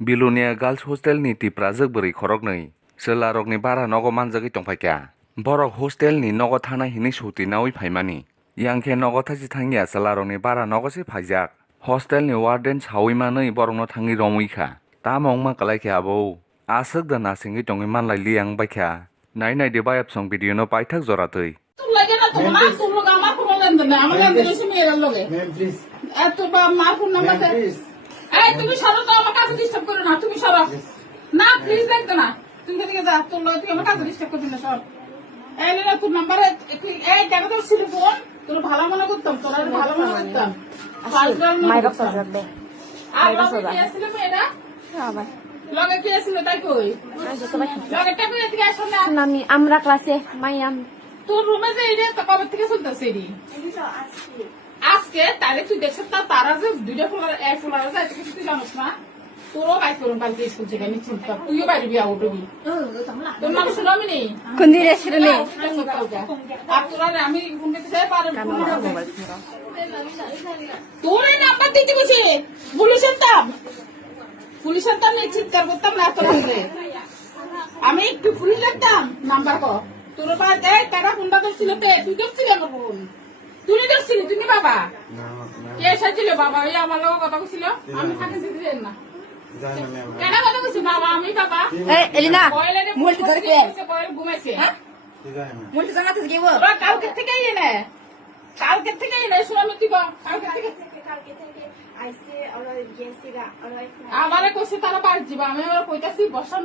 Bilunia Girls Hostel ni tiprazak beri khorok nei. Selarok ni bara nogo manjagi tongpaikya. Borok hostel ni nogo thana hini suti nawi phaimani. Yangkhe nogo thachi thangya selarok ni bara nogo si phaijak. Hostel ni warden sawi manui borok no thangi romui kha. Tamong ma kalai kya abo. Asuk da nasingi tongi manlai liang baikya. Nai de bayap song video no paithak joratui. তুমি সরো তো আমার কাছে disturb করো না তুমি সরো না প্লিজ দেখতো না তুমি থেকে যা তোর লয় তুই আমার কাছে ডিস্টার্ব করবি না সর এই না তোর নাম্বারে এই টাকা তো ছিল ফোন তোর ভালো মনে করতাম তোর ভালো মনে করতাম মাইরা সাজাবে আর কি আসলে মেয়েরা আবার লগে কি আসলে তাই কই লগে টাকা এদিকে আসো না আমি আমরা ক্লাসে মাইয়াম তোর রুমে যে এটা তো কবে থেকে চলতেছে এডি আজকে তাহলে তুই দেখছিস তারা যে দুইটা ফুলার যায় তুই জানিস না তোরও বাইক করুন বাড়িতে স্কুল থেকে নিশ্চিন্ত তুইও বাইরে বিয়া উঠবি তোর মানুষ নামি নেই কোন দিন এসে নেই আর তোরা আমি ফোন দিতে চাই পারেন তোর এই নাম্বার দিতে বসে পুলিশের তাম নিয়ে চিৎকার করতাম না তোর আমি একটু পুলিশ লাগতাম নাম্বার কর তোর পাড়া টাকা ফোনটা তো ছিল তুই দেখছিল আমার ফোন তুমি দেখছিলি তুমি বাবা কে এসেছিল বাবা ওই আমার লোক কথা বলছিল আমি থাকে দিলেন না কেন কথা বলছি বাবা আমি বাবা এলিনা মুলটি ধরে ঘুমাইছে মুলটি জানাতে গিয়ে কালকে থেকে এনে শুনে আমি দিব কালকে থেকে আমারে কইছে তারা বাড়ি যাবা আমি আবার কইতাছি বসার